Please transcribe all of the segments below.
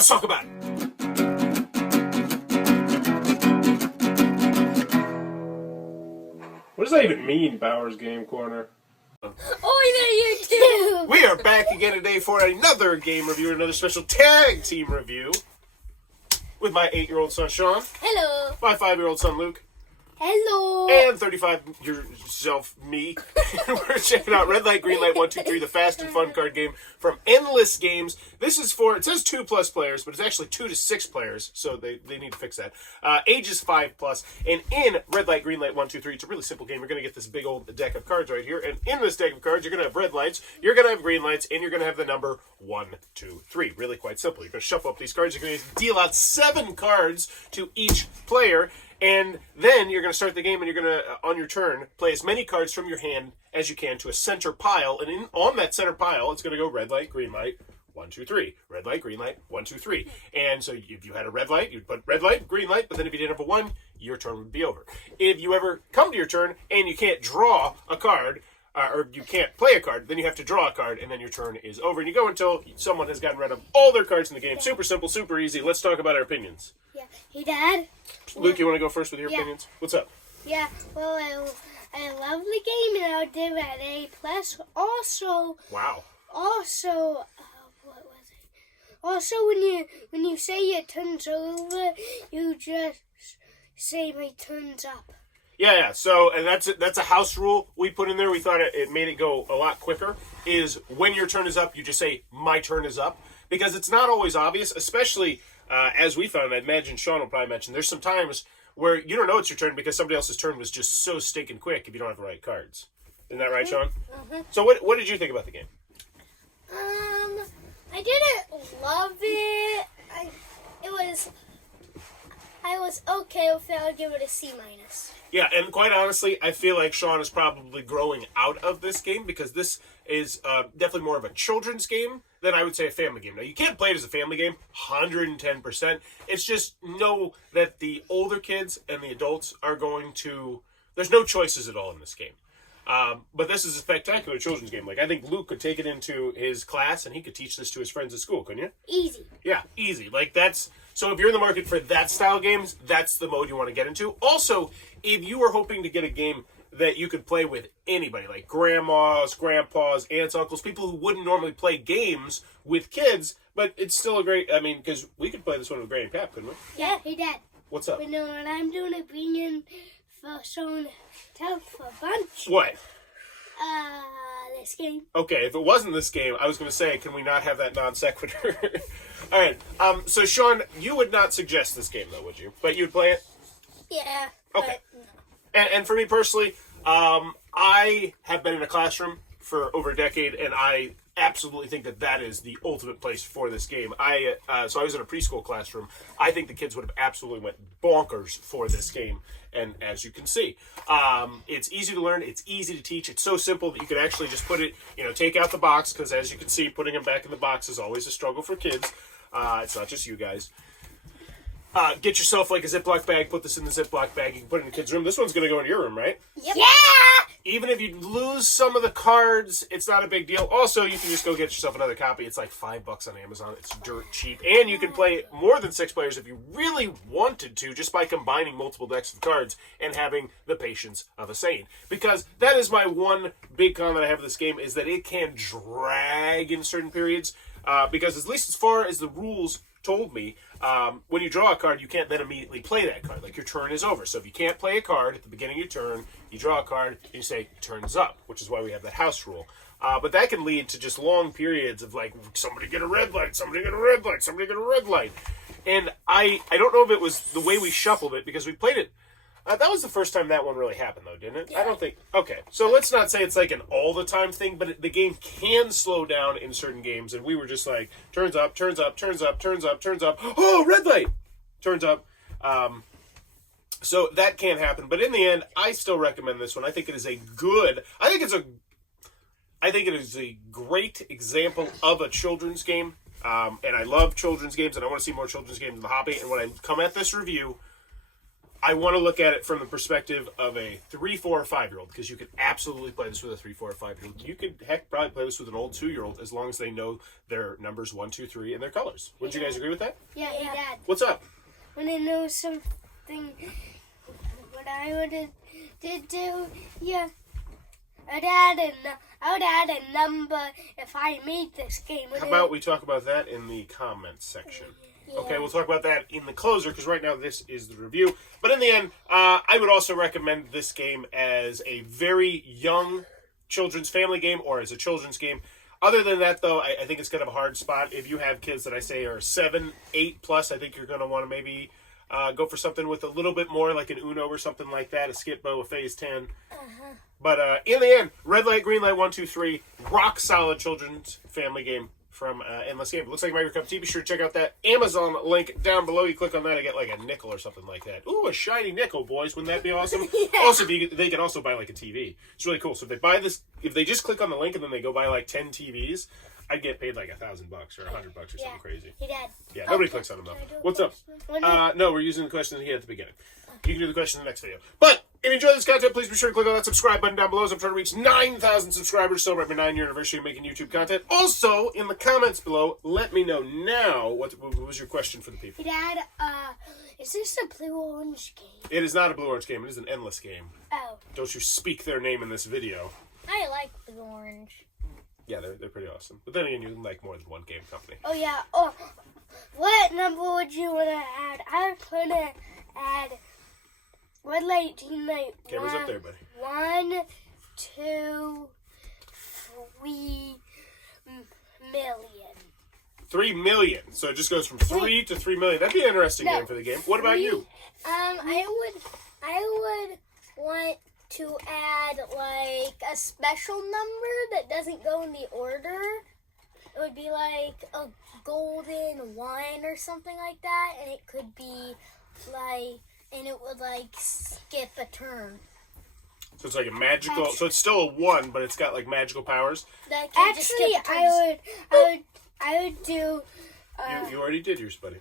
Let's talk about it. What does that even mean, Bowers Game Corner? Oh, there you do! We are back again today for another game review, another special tag team review with my 8-year-old son, Shaun. Hello. My 5-year-old son, Luke. Hello. And 35-yourself, me. We're checking out Red Light, Green Light, 1, 2, 3, the fast and fun card game from Endless Games. This is for, it says 2+ players, but it's actually 2 to 6 players, so they need to fix that. Ages 5+. And in Red Light, Green Light, 1, 2, 3, it's a really simple game. You're going to get this big old deck of cards right here. And in this deck of cards, you're going to have red lights, you're going to have green lights, and you're going to have the number 1, 2, 3. Really quite simple. You're going to shuffle up these cards. You're going to deal out 7 cards to each player. And then you're going to start the game, and you're going to, on your turn, play as many cards from your hand as you can to a center pile. And on that center pile, it's going to go red light, green light, 1, 2, 3. Red light, green light, 1, 2, 3. And so if you had a red light, you'd put red light, green light. But then if you didn't have a 1, your turn would be over. If you ever come to your turn and you can't draw a card, or you can't play a card, then you have to draw a card, and then your turn is over. And you go until someone has gotten rid of all their cards in the game. Super simple, super easy. Let's talk about our opinions. Yeah. Hey, Dad. Luke, you want to go first with your opinions? What's up? Yeah. Well, I love the game, and I'll give it an A+. Also. Wow. Also, what was it? Also, when you say your turn's over, you just say my turn's up. Yeah. So, and that's a house rule we put in there. We thought it made it go a lot quicker. Is when your turn is up, you just say my turn is up, because it's not always obvious, especially as we found. I imagine Shaun will probably mention. There's some times where you don't know it's your turn because somebody else's turn was just so stinking quick if you don't have the right cards. Isn't that right, Shaun? Mm-hmm. So, what did you think about the game? I didn't love it. I was okay with it. I'll give it a C-. Yeah, and quite honestly, I feel like Shaun is probably growing out of this game because this is definitely more of a children's game than I would say a family game. Now, you can't play it as a family game, 110%. It's just know that the older kids and the adults are going to... There's no choices at all in this game. But this is a spectacular children's game. Like, I think Luke could take it into his class and he could teach this to his friends at school, couldn't you? Easy. Yeah, easy. Like, that's... So if you're in the market for that style games, that's the mode you want to get into. Also, if you were hoping to get a game that you could play with anybody, like grandmas, grandpas, aunts, uncles, people who wouldn't normally play games with kids, but it's still a great... I mean, because we could play this one with Granny and Pap, couldn't we? Yeah, hey, Dad. What's up? But no, what I'm doing is bringing for someone to tell for a bunch. What? This game. Okay, if it wasn't this game, I was going to say, can we not have that non sequitur? All right. So, Shaun, you would not suggest this game, though, would you? But you'd play it? Yeah. Okay. But no. And for me personally, I have been in a classroom for over a decade, and I absolutely think that is the ultimate place for this game. So I was in a preschool classroom. I think the kids would have absolutely went bonkers for this game. And as you can see, it's easy to learn. It's easy to teach. It's so simple that you can actually just put it, take out the box, because as you can see, putting them back in the box is always a struggle for kids. It's not just you guys. Get yourself like a Ziploc bag. Put this in the Ziploc bag. You can put it in the kids' room. This one's going to go in your room, right? Yep. Yeah! Even if you lose some of the cards, it's not a big deal. Also, you can just go get yourself another copy. It's like $5 on Amazon. It's dirt cheap. And you can play more than 6 players if you really wanted to, just by combining multiple decks of cards and having the patience of a saint. Because that is my one big con that I have with this game, is that it can drag in certain periods. Because at least as far as the rules told me, when you draw a card, you can't then immediately play that card. Like, your turn is over. So if you can't play a card at the beginning of your turn, you draw a card, and you say, turns up, which is why we have that house rule. But that can lead to just long periods of, like, somebody get a red light, somebody get a red light, somebody get a red light. And I don't know if it was the way we shuffled it, because we played it. That was the first time that one really happened, though, didn't it? Yeah. I don't think... Okay, so let's not say it's like an all-the-time thing, but the game can slow down in certain games, and we were just like, turns up, turns up, turns up, turns up, turns up. Oh, red light! Turns up. So that can happen, but in the end, I still recommend this one. I think it is a good... I think it is a great example of a children's game, and I love children's games, and I want to see more children's games in the hobby, and when I come at this review... I want to look at it from the perspective of a 3, 4, or 5-year-old, because you could absolutely play this with a 3, 4, or 5-year-old. You could, heck, probably play this with an old 2-year-old as long as they know their numbers 1, 2, 3, and their colors. Wouldn't you guys agree with that? Yeah, Dad. What's up? When I know something, what I would do, yeah, I would add a number if I made this game. How about we talk about that in the comments section? Yeah. Okay, we'll talk about that in the closer, because right now this is the review. But in the end, I would also recommend this game as a very young children's family game or as a children's game. Other than that, though, I think it's kind of a hard spot. If you have kids that I say are 7, 8 plus, I think you're going to want to maybe go for something with a little bit more, like an Uno or something like that, a Skip Bo, a Phase 10. But in the end, red light, green light, 1, 2, 3, rock solid children's family game from Endless Game. It looks like my cup of tea. Be sure to check out that Amazon link down below. You click on that, I get like a nickel or something like that. Ooh, a shiny nickel, boys. Wouldn't that be awesome? Yeah. Also, they can also buy like a TV. It's really cool. So if they buy this, if they just click on the link and then they go buy like 10 TVs, I'd get paid like $1,000 or $100 or something crazy. Hey, Dad. Yeah, nobody clicks on them though. What's up? No, we're using the question that he had at the beginning. You can do the question in the next video. But if you enjoy this content, please be sure to click on that subscribe button down below as I'm trying to reach 9,000 subscribers. Celebrate my 9-year anniversary of making YouTube content. Also, in the comments below, let me know now what was your question for the people. Hey, Dad, is this a blue-orange game? It is not a blue-orange game. It is an endless game. Oh. Don't you speak their name in this video. I like blue-orange. Yeah, they're pretty awesome. But then again, you can like more than one game company. Oh, yeah. Oh, what number would you want to add? I would want to add red light, green light. Camera's up there, buddy. 1, 2, 3 million. 3 million. So it just goes from 3 to 3 million. That'd be an interesting game for the game. What about you? I would want to add like a special number that doesn't go in the order. It would be like a golden 1 or something like that, and it could be like, and it would like skip a turn. So it's like a magical. So it's still a 1, but it's got like magical powers. That can just skip Actually, turns. I would do. You already did yours, buddy.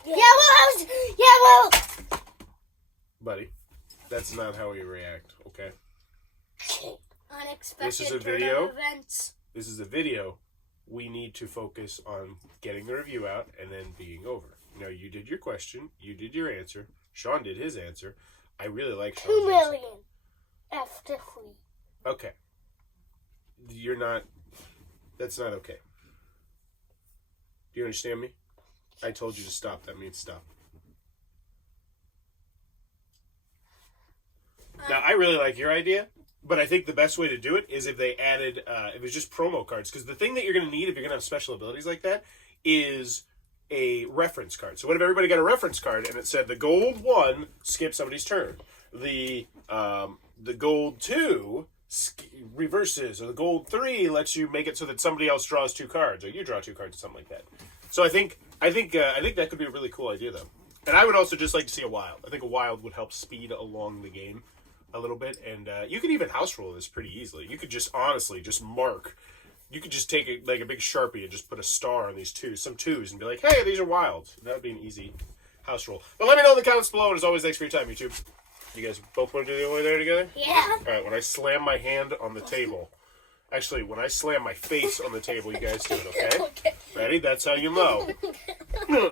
Buddy. That's not how we react. Okay. Unexpected This is a turn video. of events. This is a video. We need to focus on getting the review out and then being over. Now, you did your question. You did your answer. Shaun did his answer. I really like Shaun's 2 answer. million after 3. Okay. You're not... That's not okay. Do you understand me? I told you to stop. That means stop. Now, I really like your idea, but I think the best way to do it is if they added, if it was just promo cards. Because the thing that you're going to need if you're going to have special abilities like that is a reference card. So what if everybody got a reference card and it said the gold 1 skips somebody's turn, the gold 2 reverses, or the gold 3 lets you make it so that somebody else draws 2 cards, or you draw 2 cards, or something like that. So I think that could be a really cool idea, though. And I would also just like to see a wild. I think a wild would help speed along the game a little bit, and you could even house rule this pretty easily. You could just honestly just mark. You could just take a big Sharpie and just put a star on these 2s, some 2s, and be like, hey, these are wilds. That would be an easy house rule. But let me know in the comments below, and as always, thanks for your time, YouTube. You guys both want to do the over there together? Yeah. All right, when I slam my hand on the table, actually, when I slam my face on the table, you guys do it, okay? Okay. Ready? That's how you know.